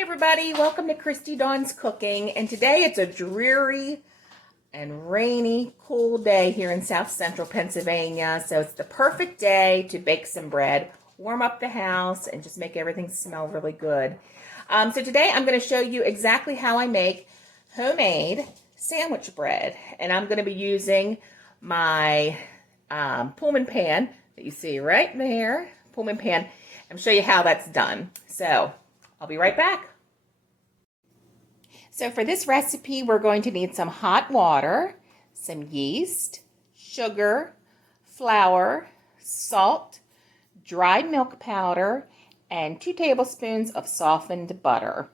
Hi everybody, welcome to Christy Dawn's Cooking, and today it's a dreary and rainy, cool day here in South Central Pennsylvania, so it's the perfect day to bake some bread, warm up the house, and just make everything smell really good. So today I'm going to show you exactly how I make homemade sandwich bread, and I'm going to be using my Pullman pan that you see right there, Pullman pan, and show you how that's done. So I'll be right back. So for this recipe, we're going to need some hot water, some yeast, sugar, flour, salt, dry milk powder, and 2 tablespoons of softened butter.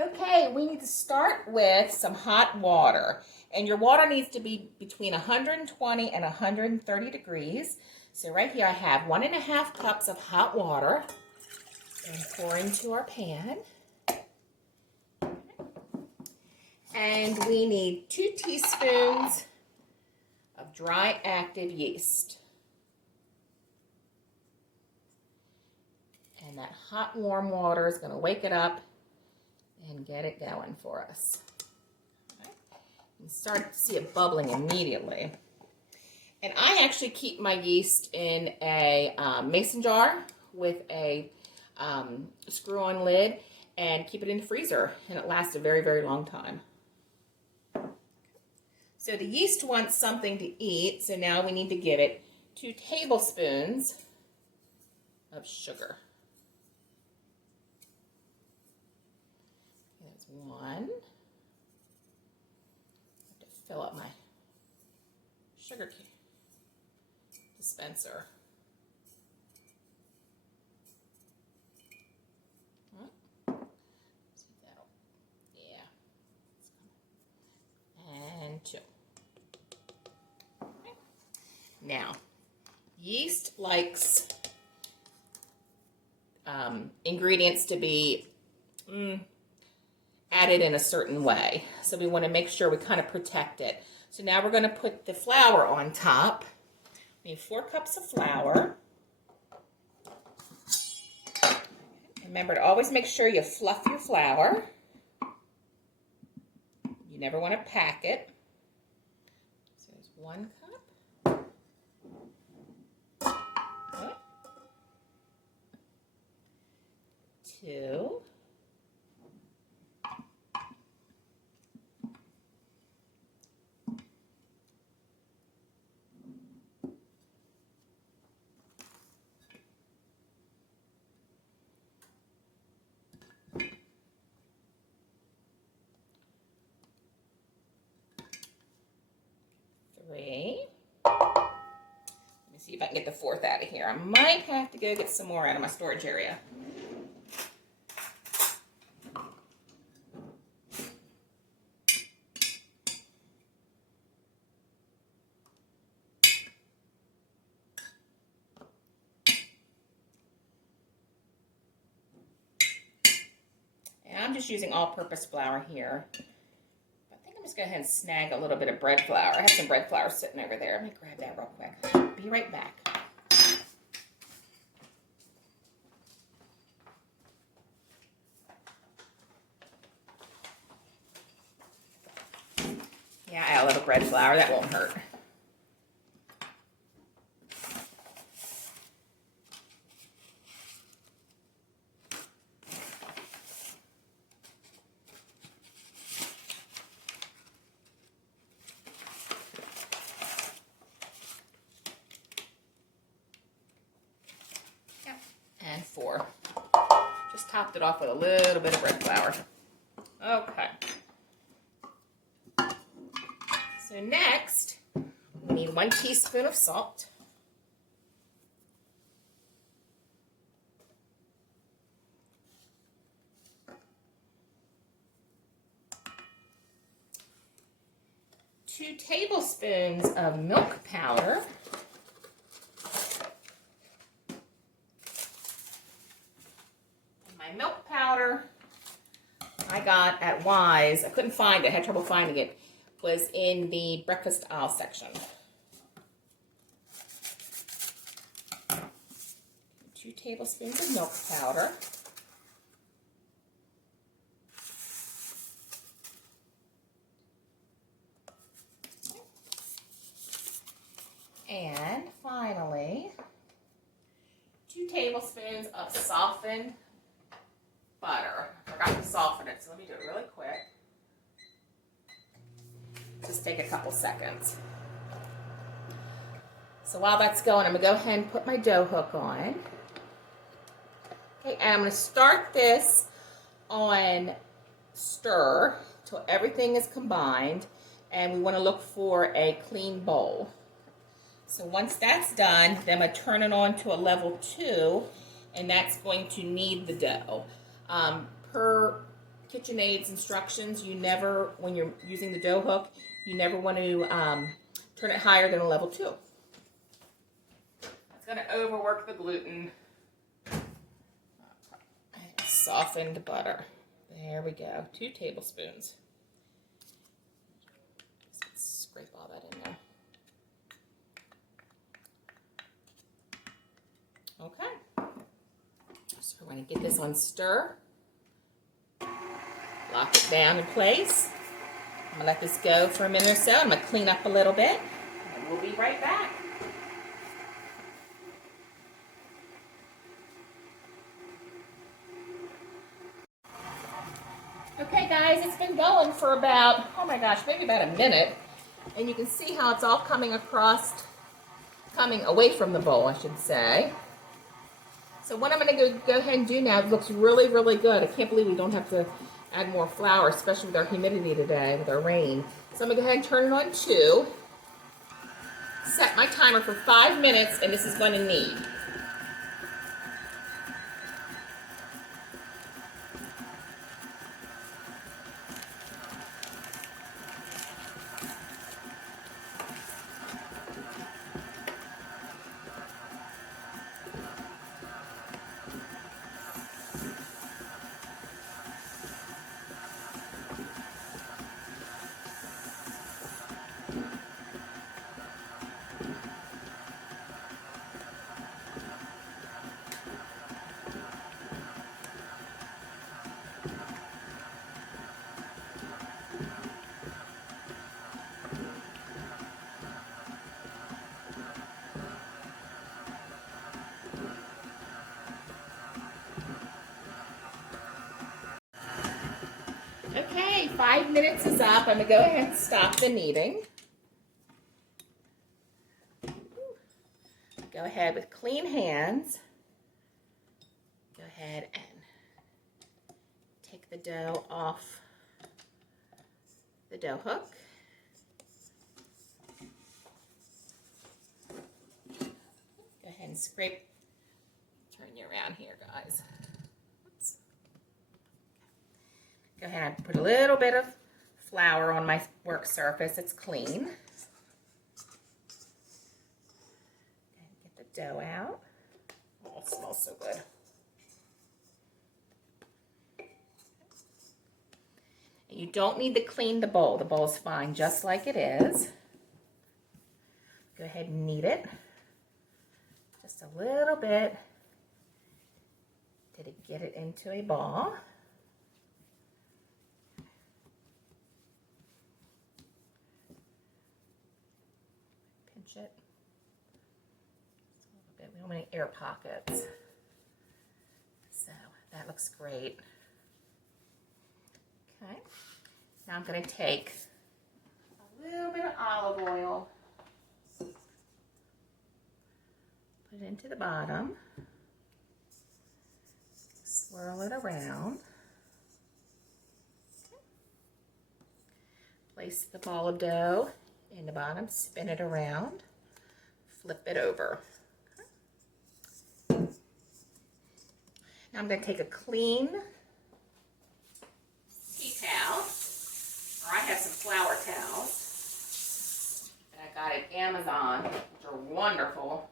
Okay, we need to start with some hot water. And your water needs to be between 120 and 130 degrees. So right here I have 1.5 cups of hot water. And pour into our pan. And we need 2 teaspoons of dry active yeast. And that hot warm water is going to wake it up and get it going for us. Okay. You start to see it bubbling immediately. And I actually keep my yeast in a mason jar with a screw-on lid and keep it in the freezer, and it lasts a very, very long time. So the yeast wants something to eat, so now we need to give it 2 tablespoons of sugar. That's 1. I have to fill up my sugar dispenser. And 2. Okay. Now, yeast likes ingredients to be added in a certain way. So we want to make sure we kind of protect it. So now we're going to put the flour on top. We need 4 cups of flour. Remember to always make sure you fluff your flour. You never want to pack it. So there's 1 cup. Okay. 2. 3. Let me see if I can get the 4th out of here. I might have to go get some more out of my storage area. And I'm just using all-purpose flour here. I'm just going to go ahead and snag a little bit of bread flour. I have some bread flour sitting over there. Let me grab that real quick. Be right back. Yeah, I add a little bread flour. That won't hurt. And 4. Just topped it off with a little bit of bread flour. Okay. So next, we need 1 teaspoon of salt. 2 tablespoons of milk powder. My milk powder I got at Wise, I couldn't find it, I had trouble finding it, was in the breakfast aisle section. 2 tablespoons of milk powder. And finally, 2 tablespoons of softened butter. I forgot to soften it, so let me do it really quick. Just take a couple seconds. So while that's going, I'm going to go ahead and put my dough hook on. Okay, and I'm going to start this on stir till everything is combined, and we want to look for a clean bowl. So once that's done, then I'm going to turn it on to a level 2, and that's going to knead the dough. Per KitchenAid's instructions, you never, when you're using the dough hook, you never want to turn it higher than a level 2. It's going to overwork the gluten. Softened butter. There we go. 2 tablespoons. Just scrape all that in there. Okay. So we're going to get this on stir. Lock it down in place. I'm going to let this go for a minute or so. I'm going to clean up a little bit, and we'll be right back. Okay guys, it's been going for about, oh my gosh, maybe about a minute. And you can see how it's all coming away from the bowl, I should say. So what I'm going to go ahead and do now, it looks really, really good. I can't believe we don't have to add more flour, especially with our humidity today, with our rain. So I'm going to go ahead and turn it on 2. Set my timer for 5 minutes, and this is going to knead. Okay, 5 minutes is up. I'm going to go ahead and stop the kneading. Go ahead with clean hands. Go ahead and take the dough off the dough hook. Go ahead and scrape. Turn you around here, guys. Oops. Go ahead and put a little bit of flour on my work surface. It's clean. Get the dough out. Oh, it smells so good. And you don't need to clean the bowl. The bowl is fine just like it is. Go ahead and knead it. Just a little bit to get it into a ball. Pinch it. Just a little bit. We don't want any air pockets. So that looks great. Okay. Now I'm going to take a little bit of olive oil. Put it into the bottom. Swirl it around. Okay. Place the ball of dough in the bottom, spin it around, flip it over. Okay. Now I'm going to take a clean tea towel, or I have some flour towels that I got at Amazon, which are wonderful.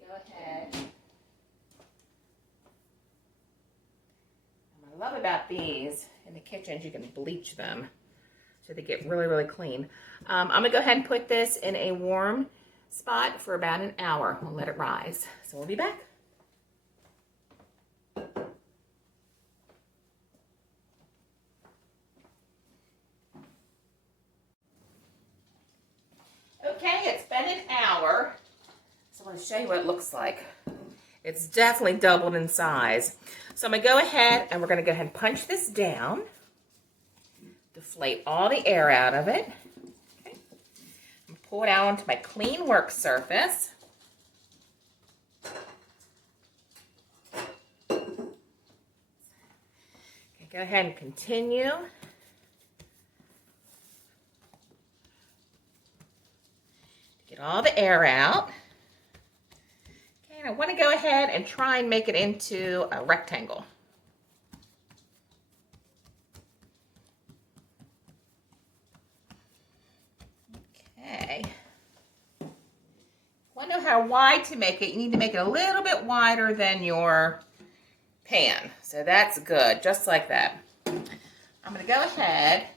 Go ahead. And what I love about these in the kitchen is you can bleach them so they get really, really clean. I'm going to go ahead and put this in a warm spot for about an hour. We'll let it rise. So we'll be back. show you what it looks like. It's definitely doubled in size. So I'm going to go ahead and we're going to go ahead and punch this down. Deflate all the air out of it. Okay. And pull it out onto my clean work surface. Okay, go ahead and continue. Get all the air out. Okay, and I want to go ahead and try and make it into a rectangle. Okay. Want to know how wide to make it? You need to make it a little bit wider than your pan. So that's good, just like that. I'm going to go ahead,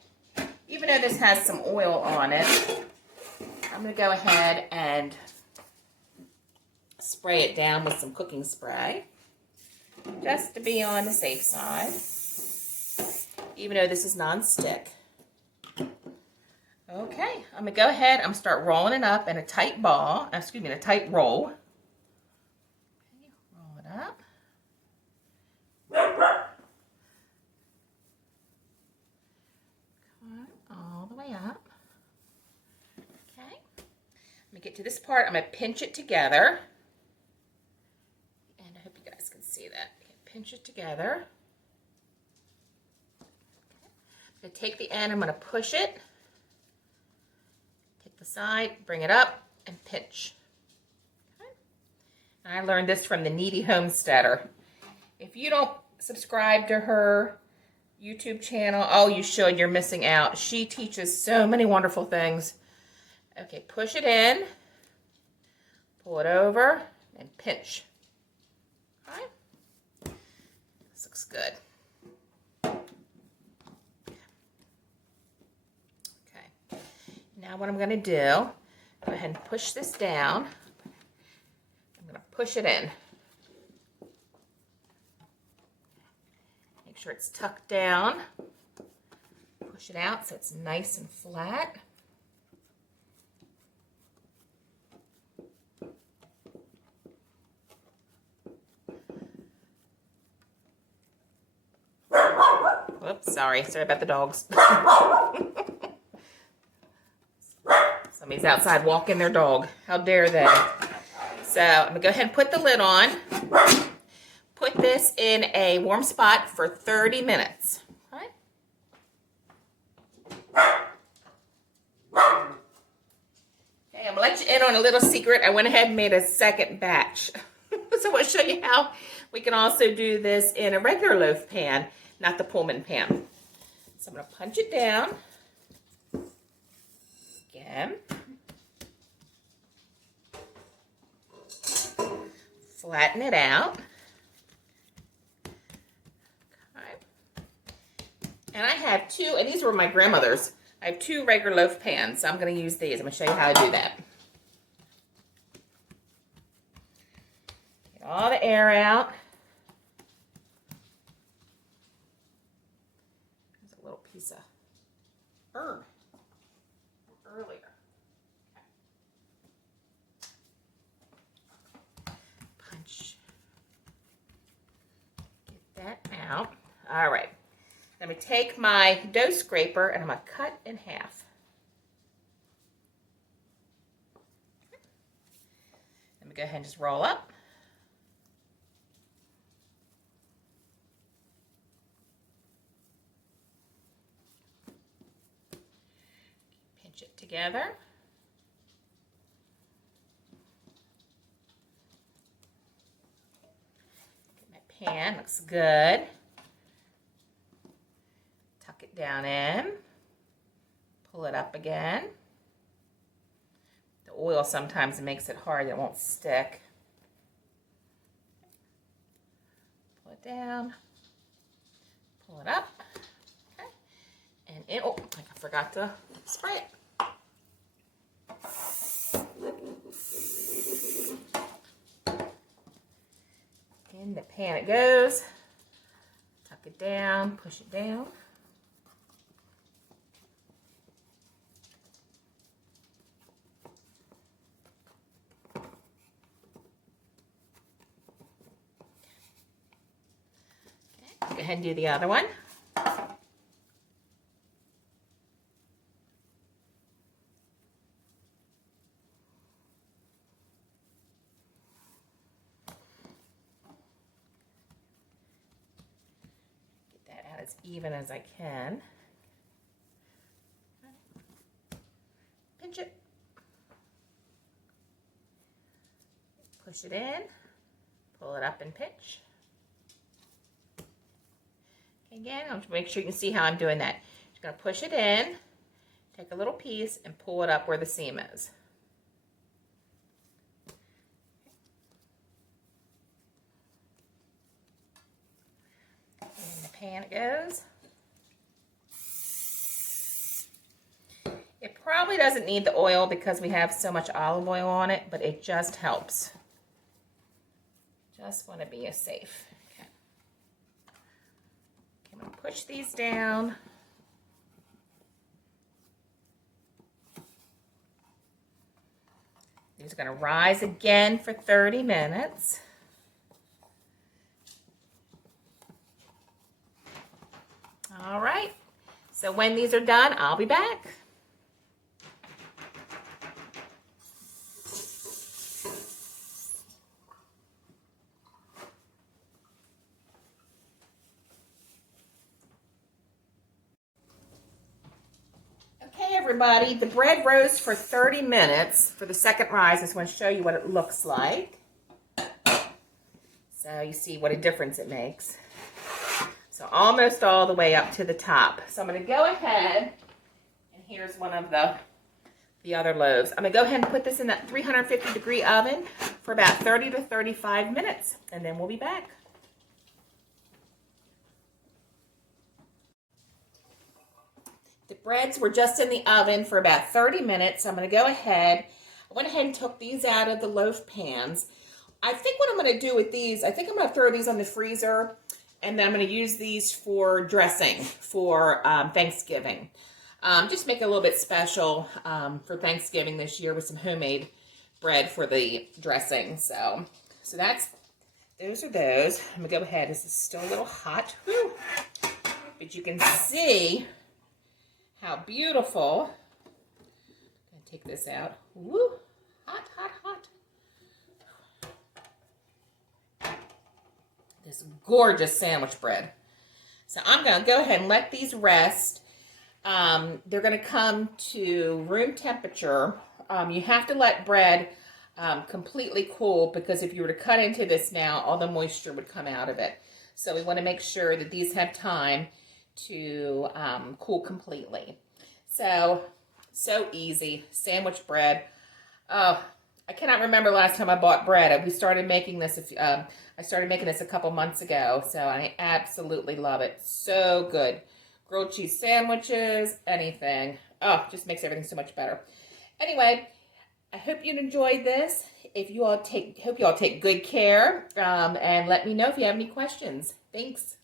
even though this has some oil on it, I'm going to go ahead and spray it down with some cooking spray, just to be on the safe side, even though this is non-stick. Okay, I'm going to go ahead, I'm going to start rolling it up in a tight ball, excuse me, in a tight roll. Okay, roll it up. All the way up. Let me get to this part. I'm going to pinch it together. And I hope you guys can see that. Pinch it together. Okay. I'm going to take the end. I'm going to push it. Take the side, bring it up, and pinch. Okay. And I learned this from the Needy Homesteader. If you don't subscribe to her YouTube channel, oh, you should. You're missing out. She teaches so many wonderful things. Okay, push it in, pull it over, and pinch. All right. This looks good. Okay. Now what I'm going to do, go ahead and push this down. I'm going to push it in. Make sure it's tucked down. Push it out so it's nice and flat. Oops, sorry about the dogs. Somebody's outside walking their dog. How dare they? So I'm going to go ahead and put the lid on. Put this in a warm spot for 30 minutes. Okay, I'm going to let you in on a little secret. I went ahead and made a second batch. So I'll show you how we can also do this in a regular loaf pan, not the Pullman pan. So I'm going to punch it down. Again. Flatten it out. Okay. And I have two, and these were my grandmother's. I have two regular loaf pans, so I'm going to use these. I'm going to show you how to do that. Get all the air out. There's a little piece of herb earlier. Punch. Get that out. All right. Let me take my dough scraper and I'm going to cut in half. Let me go ahead and just roll up. Pinch it together. Get my pan, looks good. Tuck it down in. Pull it up again. The oil sometimes makes it hard, it won't stick. Pull it down. Pull it up. Okay. And it, oh, I forgot to spray it. In the pan it goes. Tuck it down, push it down. go ahead and do the other one. Get that out as even as I can. Pinch it. Push it in. Pull it up and pinch. Again, I'll make sure you can see how I'm doing that. Just going to push it in, take a little piece, and pull it up where the seam is. In the pan it goes. It probably doesn't need the oil because we have so much olive oil on it, but it just helps. Just want to be safe. Okay. I'm going to push these down. These are going to rise again for 30 minutes. All right. So when these are done, I'll be back. Everybody, the bread rose for 30 minutes for the second rise. I just want to show you what it looks like. So you see what a difference it makes. So almost all the way up to the top. So I'm going to go ahead, and here's one of the other loaves. I'm going to go ahead and put this in that 350-degree oven for about 30 to 35 minutes, and then we'll be back. The breads were just in the oven for about 30 minutes. So I'm going to go ahead. I went ahead and took these out of the loaf pans. I think what I'm going to do with these, I think I'm going to throw these on the freezer, and then I'm going to use these for dressing for Thanksgiving. Just make it a little bit special for Thanksgiving this year with some homemade bread for the dressing. So those are those. I'm going to go ahead. This is still a little hot. Whew. But you can see how beautiful. I'm going to take this out. Woo! Hot, hot, hot. This gorgeous sandwich bread. So I'm going to go ahead and let these rest. They're going to come to room temperature. You have to let bread completely cool, because if you were to cut into this now, all the moisture would come out of it. So we want to make sure that these have time to cool completely. So easy. Sandwich bread. Oh, I cannot remember last time I bought bread. We started making this. I started making this a couple months ago, so I absolutely love it. So good. Grilled cheese sandwiches, anything. Oh, just makes everything so much better. Anyway, I hope you enjoyed this. Hope you all take good care, and let me know if you have any questions. Thanks.